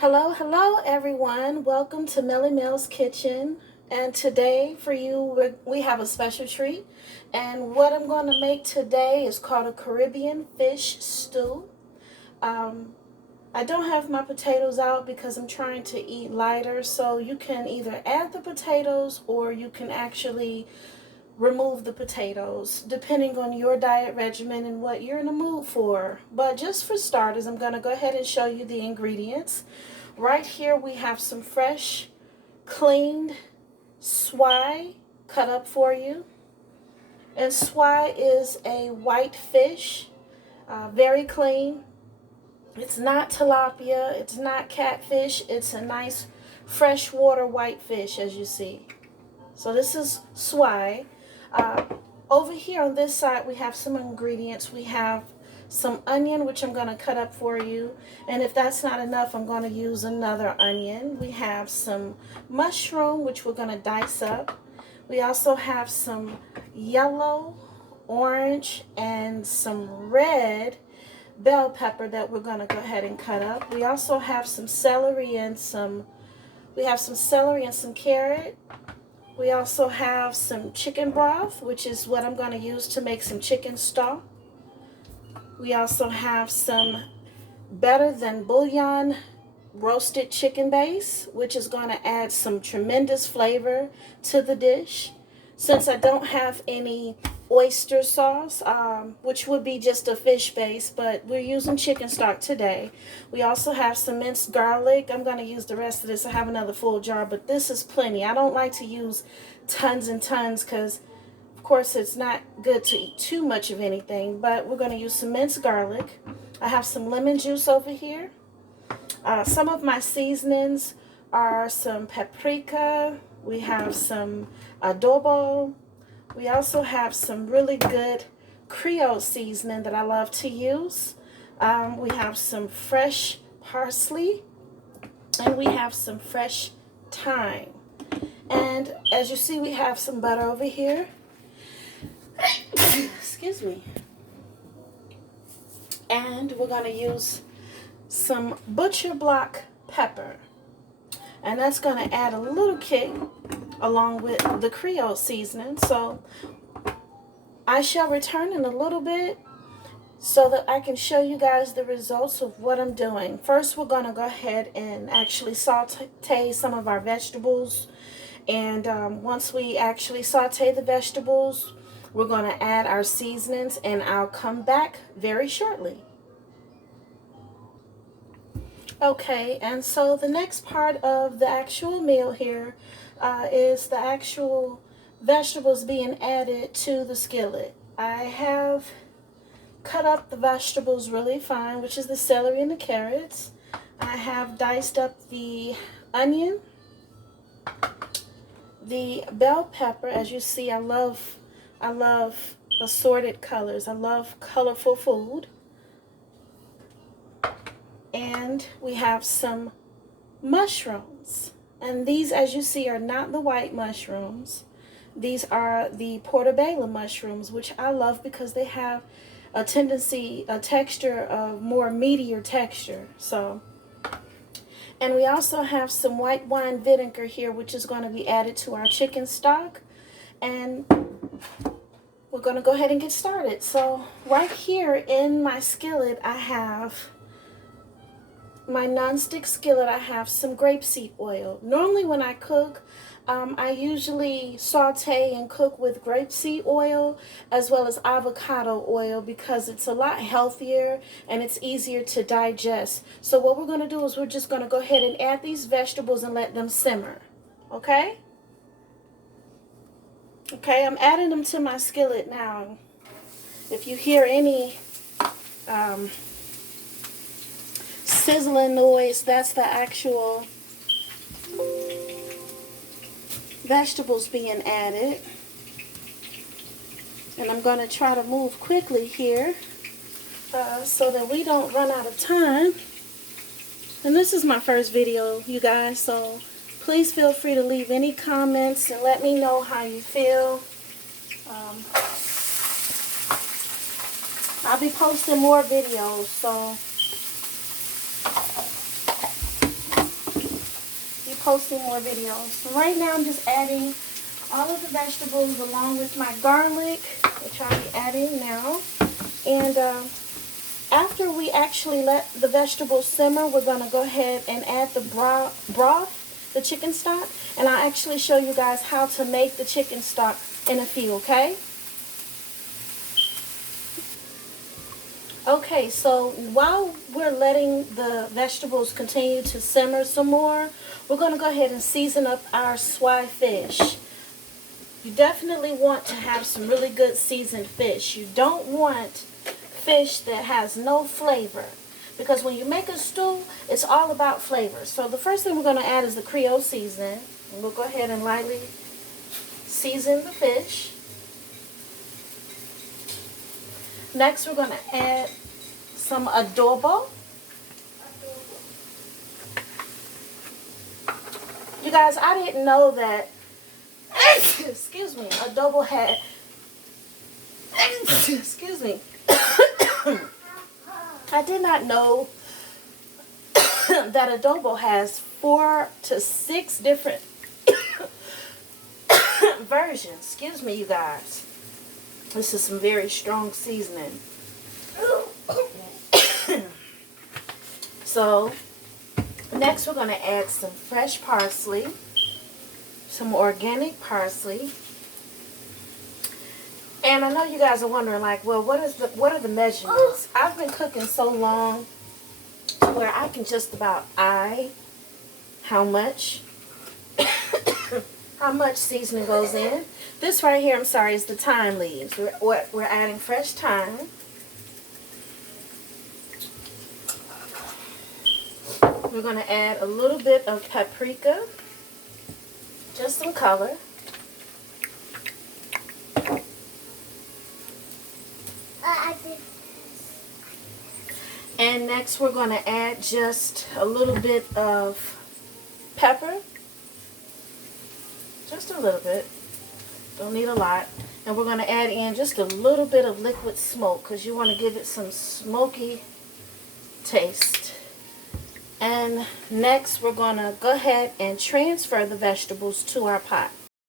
Hello, hello everyone. Welcome to Melly Mel's Kitchen. And today for you, we have a special treat. And what I'm going to make today is called a Caribbean fish stew. Um, I don't have my potatoes out because I'm trying to eat lighter. So you can either add the potatoes or you can actually remove the potatoes depending on your diet regimen and what you're in the mood for. But just for starters, I'm going to go ahead and show you the ingredients. Right here we have some fresh, cleaned swai cut up for you. And swai is a white fish, very clean. It's not tilapia, it's not catfish, it's a nice freshwater white fish as you see. So this is swai. Uh, Over here on this side we have some ingredients. We have some onion, which I'm going to cut up for you. And if that's not enough, I'm going to use another onion. We have some mushroom, which we're going to dice up. We also have some yellow, orange, and some red bell pepper that we're going to go ahead and cut up. We also have some celery and some carrot. We also have some chicken broth, which is what I'm going to use to make some chicken stock. We also have some Better Than Bouillon roasted chicken base, which is going to add some tremendous flavor to the dish. Since I don't have any oyster sauce, which would be just a fish base, but we're using chicken stock today. We also have some minced garlic. I'm going to use the rest of this. I have another full jar, but this is plenty. I don't like to use tons and tons because of course, it's not good to eat too much of anything, but we're going to use some minced garlic. I have some lemon juice over here. Some of my seasonings are some paprika. We have some adobo. We also have some really good Creole seasoning that I love to use. We have some fresh parsley, and we have some fresh thyme. And as you see, we have some butter over here. Excuse me. And we're going to use some butcher block pepper. And that's going to add a little kick along with the Creole seasoning. So I shall return in a little bit so that I can show you guys the results of what I'm doing. First, we're going to go ahead and actually saute some of our vegetables. And once we actually saute the vegetables, we're going to add our seasonings, and I'll come back very shortly. Okay, and so the next part of the actual meal here is the actual vegetables being added to the skillet. I have cut up the vegetables really fine, which is the celery and the carrots. I have diced up the onion, the bell pepper. As you see, I love assorted colors. I love colorful food. And we have some mushrooms. And these, as you see, are not the white mushrooms. These are the portobello mushrooms, which I love because they have a texture of more meatier texture. And we also have some white wine vinegar here, which is going to be added to our chicken stock. And we're going to go ahead and get started. So right here in my skillet, I have my nonstick skillet. I have some grapeseed oil. Normally when I cook, I usually saute and cook with grapeseed oil as well as avocado oil because it's a lot healthier and it's easier to digest. So what we're going to do is we're just going to go ahead and add these vegetables and let them simmer. Okay? Okay, I'm adding them to my skillet now. If you hear any sizzling noise, that's the actual vegetables being added. And I'm going to try to move quickly here so that we don't run out of time. And this is my first video, you guys, so please feel free to leave any comments and let me know how you feel. I'll be posting more videos, so posting more videos. So right now I'm just adding all of the vegetables along with my garlic, which I'll be adding now. And after we actually let the vegetables simmer, we're going to go ahead and add the broth, the chicken stock. And I'll actually show you guys how to make the chicken stock in a few, okay? Okay, so while we're letting the vegetables continue to simmer some more, we're going to go ahead and season up our swai fish. You definitely want to have some really good seasoned fish. You don't want fish that has no flavor, because when you make a stew, it's all about flavor. So the first thing we're going to add is the Creole seasoning. And we'll go ahead and lightly season the fish. Next, we're going to add some adobo. You guys, I didn't know that, excuse me, adobo had, excuse me, I did not know that adobo has 4 to 6 different versions. Excuse me, you guys. This is some very strong seasoning. So, next we're going to add some fresh parsley, some organic parsley. And I know you guys are wondering, like, well, what are the measurements? I've been cooking so long to where I can just about eye how much seasoning goes in. This right here, I'm sorry, is the thyme leaves. We're adding fresh thyme. We're going to add a little bit of paprika, just some color. And next we're going to add just a little bit of pepper. Just a little bit. Don't need a lot. And we're going to add in just a little bit of liquid smoke, because you want to give it some smoky taste. And next we're going to go ahead and transfer the vegetables to our pot.